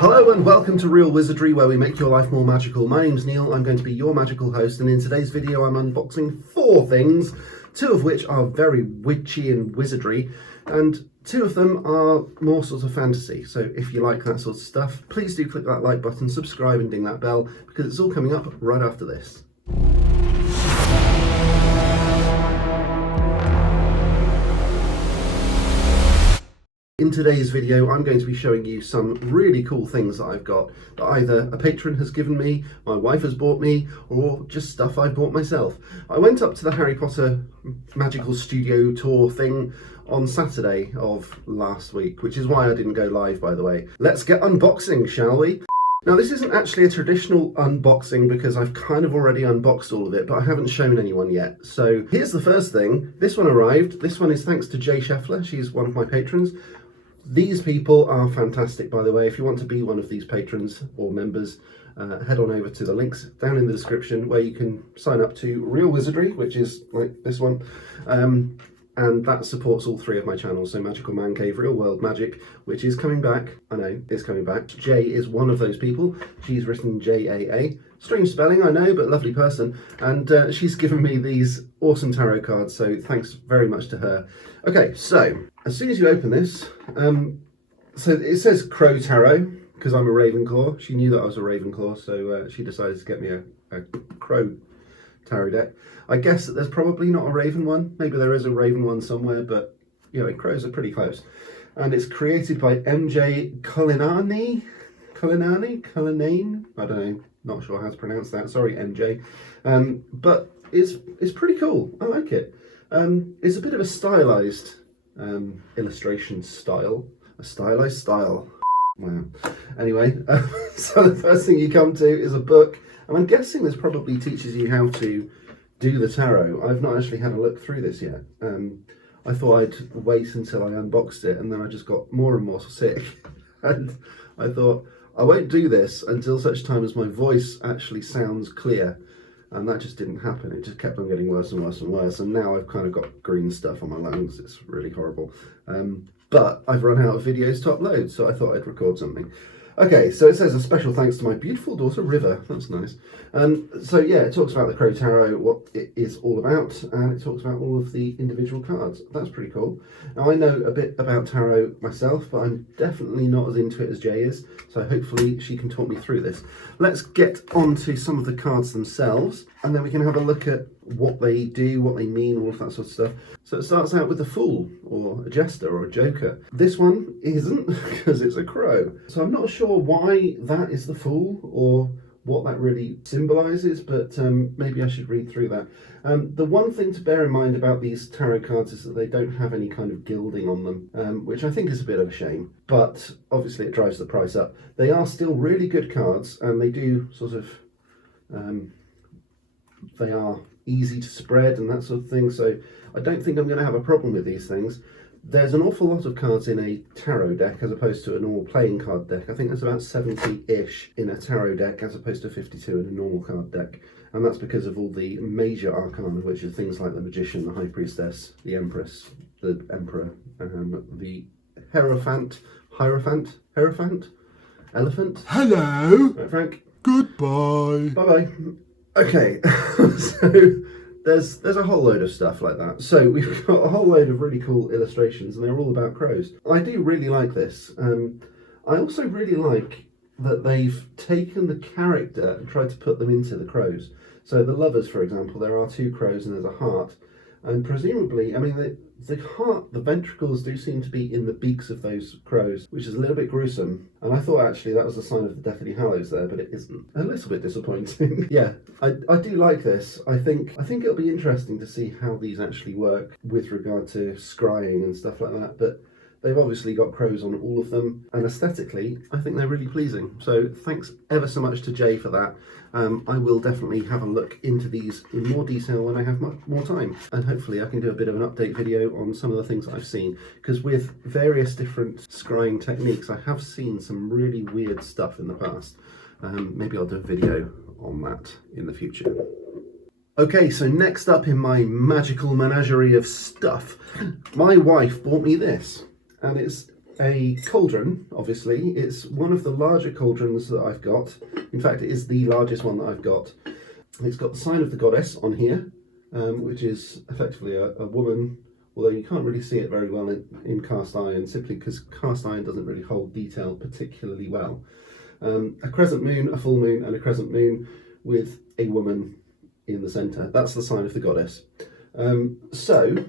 Hello and welcome to Real Wizardry, where we make your life more magical. My name's Neil, I'm going to be your magical host, and in today's video I'm unboxing 4 things, 2 of which are very witchy and wizardry, and 2 of them are more sort of fantasy. So if you like that sort of stuff, please do click that like button, subscribe and ding that bell, because it's all coming up right after this. In today's video, I'm going to be showing you some really cool things that I've got that either a patron has given me, my wife has bought me, or just stuff I've bought myself. I went up to the Harry Potter Magical Studio tour thing on Saturday of last week, which is why I didn't go live, by the way. Let's get unboxing, shall we? Now, this isn't actually a traditional unboxing because I've kind of already unboxed all of it, but I haven't shown anyone yet. So here's the first thing. This one arrived. This one is thanks to Jay Scheffler. She's one of my patrons. These people are fantastic, by the way. If you want to be one of these patrons or members, head on over to the links down in the description where you can sign up to Real Wizardry, which is like this one, and that supports all 3 of my channels. So Magical Man Cave, Real World Magic, which is coming back. I know, it's coming back. Jay is one of those people. She's written J-A-A. Strange spelling, I know, but lovely person. And she's given me these awesome tarot cards, so thanks very much to her. Okay, so as soon as you open this, so it says Crow Tarot, because I'm a Ravenclaw. She knew that I was a Ravenclaw, so she decided to get me a Crow tarot deck. I guess that there's probably not a Raven one. Maybe there is a Raven one somewhere, but you know, crows are pretty close. And it's created by MJ Culinane? I don't know, not sure how to pronounce that. Sorry, MJ. But it's pretty cool. I like it. It's a bit of a stylized illustration style. A stylized style. Wow. Anyway, so the first thing you come to is a book, and I'm guessing this probably teaches you how to do the tarot. I've not actually had a look through this yet. I thought I'd wait until I unboxed it, and then I just got more and more sick. And I thought, I won't do this until such time as my voice actually sounds clear. And that just didn't happen. It just kept on getting worse and worse and worse. And now I've kind of got green stuff on my lungs. It's really horrible. But I've run out of videos to upload, so I thought I'd record something. Okay, so it says a special thanks to my beautiful daughter, River. That's nice. So yeah, it talks about the Crow Tarot, what it is all about, and it talks about all of the individual cards. That's pretty cool. Now, I know a bit about tarot myself, but I'm definitely not as into it as Jay is, so hopefully she can talk me through this. Let's get on to some of the cards themselves, and then we can have a look at what they do, what they mean, all of that sort of stuff. So it starts out with a fool, or a jester, or a joker. This one isn't, because it's a crow. So I'm not sure why that is the fool, or what that really symbolises, but maybe I should read through that. The one thing to bear in mind about these tarot cards is that they don't have any kind of gilding on them, which I think is a bit of a shame, but obviously it drives the price up. They are still really good cards, and they do sort of, they are easy to spread and that sort of thing, so I don't think I'm going to have a problem with these things. There's an awful lot of cards in a tarot deck as opposed to a normal playing card deck. I think there's about 70-ish in a tarot deck as opposed to 52 in a normal card deck. And that's because of all the major arcana, which are things like the Magician, the High Priestess, the Empress, the Emperor, the Hierophant, Elephant. Hello. Right, Frank. Goodbye. Bye-bye. Okay, so there's a whole load of stuff like that. So we've got a whole load of really cool illustrations, and they're all about crows. I do really like this. I also really like that they've taken the character and tried to put them into the crows. So the lovers, for example, there are 2 crows and there's a heart. And presumably, I mean, the heart, the ventricles do seem to be in the beaks of those crows, which is a little bit gruesome. And I thought actually that was a sign of the Deathly Hallows there, but it isn't. A little bit disappointing. Yeah, I do like this. I think it'll be interesting to see how these actually work with regard to scrying and stuff like that. But they've obviously got crows on all of them, and aesthetically, I think they're really pleasing. So thanks ever so much to Jay for that. I will definitely have a look into these in more detail when I have much more time, and hopefully I can do a bit of an update video on some of the things I've seen, because with various different scrying techniques I have seen some really weird stuff in the past. Maybe I'll do a video on that in the future. Okay, so next up in my magical menagerie of stuff, my wife bought me this, and it's a cauldron, obviously. It's one of the larger cauldrons that I've got. In fact, it is the largest one that I've got. It's got the sign of the goddess on here, which is effectively a woman, although you can't really see it very well in cast iron, simply because cast iron doesn't really hold detail particularly well. A crescent moon, a full moon, and a crescent moon with a woman in the centre. That's the sign of the goddess. So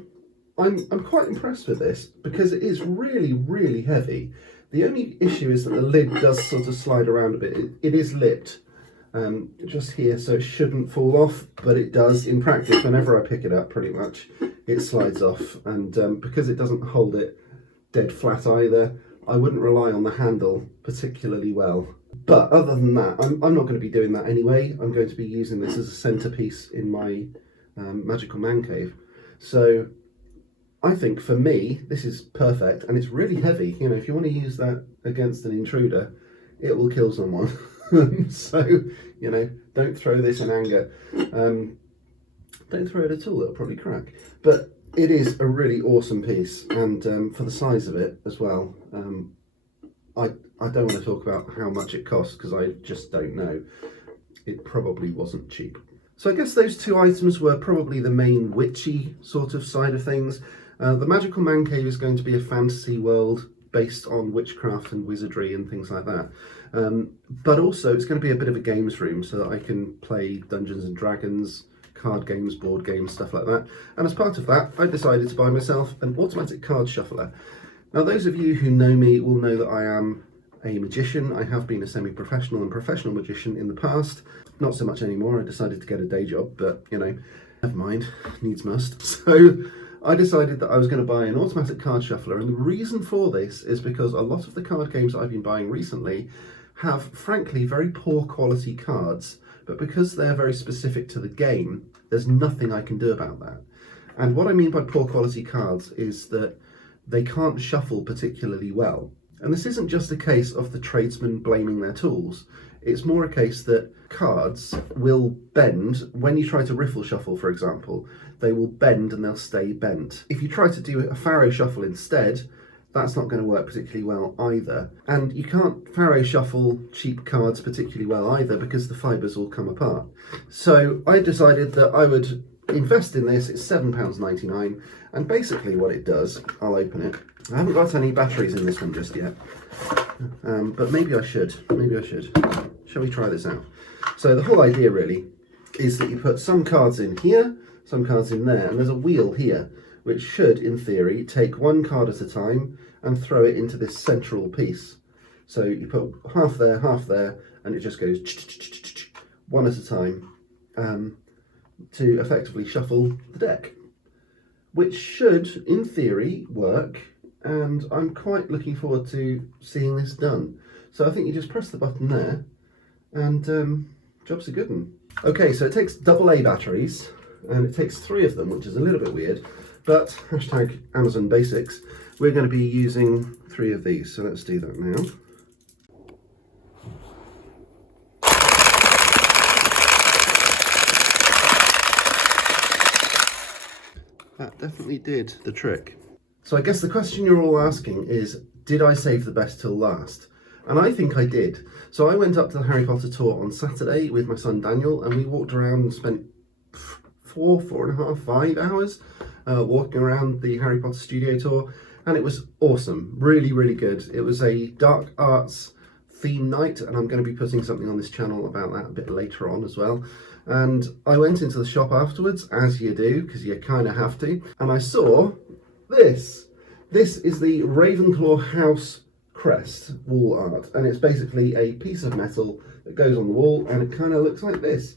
I'm quite impressed with this because it is really, really heavy. The only issue is that the lid does sort of slide around a bit. It is lit just here, so it shouldn't fall off, but it does. In practice, whenever I pick it up, pretty much, it slides off. And because it doesn't hold it dead flat either, I wouldn't rely on the handle particularly well. But other than that, I'm not going to be doing that anyway. I'm going to be using this as a centerpiece in my magical man cave. So I think for me, this is perfect, and it's really heavy. You know, if you want to use that against an intruder, it will kill someone. So, you know, don't throw this in anger. Don't throw it at all, it'll probably crack. But it is a really awesome piece, and for the size of it as well. I don't want to talk about how much it costs because I just don't know. It probably wasn't cheap. So I guess those two items were probably the main witchy sort of side of things. The Magical Man Cave is going to be a fantasy world based on witchcraft and wizardry and things like that. But also it's going to be a bit of a games room so that I can play Dungeons and Dragons, card games, board games, stuff like that. And as part of that, I decided to buy myself an automatic card shuffler. Now, those of you who know me will know that I am a magician. I have been a semi-professional and professional magician in the past. Not so much anymore. I decided to get a day job, but, you know, never mind, needs must. So I decided that I was going to buy an automatic card shuffler, and the reason for this is because a lot of the card games that I've been buying recently have, frankly, very poor quality cards, but because they're very specific to the game, there's nothing I can do about that. And what I mean by poor quality cards is that they can't shuffle particularly well. And this isn't just a case of the tradesmen blaming their tools. It's more a case that cards will bend. When you try to riffle shuffle, for example, they will bend and they'll stay bent. If you try to do a faro shuffle instead, that's not going to work particularly well either. And you can't faro shuffle cheap cards particularly well either because the fibres will come apart. So I decided that I would invest in this. It's £7.99, and basically what it does, I'll open it. I haven't got any batteries in this one just yet, but maybe I should. Shall we try this out? So the whole idea really is that you put some cards in here, some cards in there, and there's a wheel here which should, in theory, take one card at a time and throw it into this central piece. So you put half there, and it just goes one at a time to effectively shuffle the deck, which should, in theory, work, and I'm quite looking forward to seeing this done. So I think you just press the button there, and job's a good one. Okay, so it takes AA batteries, and it takes 3 of them, which is a little bit weird, but hashtag Amazon Basics, we're going to be using 3 of these, so let's do that now. That definitely did the trick. So I guess the question you're all asking is, did I save the best till last? And I think I did. So I went up to the Harry Potter tour on Saturday with my son Daniel, and we walked around and spent 4.5, 5 hours walking around the Harry Potter studio tour, and it was awesome. Really, really good. It was a dark arts theme night, and I'm going to be putting something on this channel about that a bit later on as well. And I went into the shop afterwards, as you do, because you kind of have to, and I saw this. This is the Ravenclaw house crest wall art, and it's basically a piece of metal that goes on the wall, and it kind of looks like this.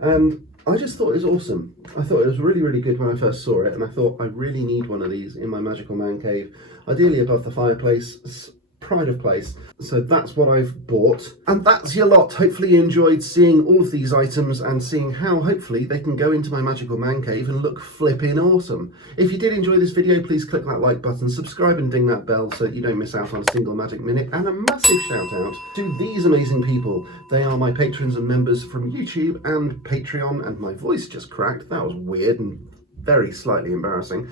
And I just thought it was awesome. I thought it was really, really good when I first saw it, and I thought I really need one of these in my magical man cave, ideally above the fireplace. Pride of place. So that's what I've bought, and that's your lot. Hopefully you enjoyed seeing all of these items and seeing how hopefully they can go into my magical man cave and look flipping awesome. If you did enjoy this video, please click that like button, subscribe and ding that bell so that you don't miss out on a single magic minute, and a massive shout out to these amazing people. They are my patrons and members from YouTube and Patreon, and my voice just cracked. That was weird and very slightly embarrassing.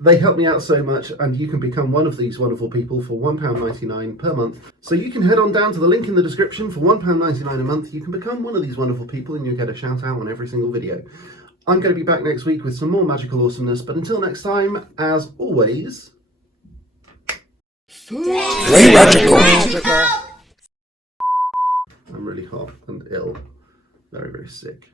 They help me out so much, and you can become one of these wonderful people for £1.99 per month. So you can head on down to the link in the description. For £1.99 a month, you can become one of these wonderful people, and you'll get a shout out on every single video. I'm going to be back next week with some more magical awesomeness, but until next time, as always... Stay magical. I'm really hot and ill. Very, very sick.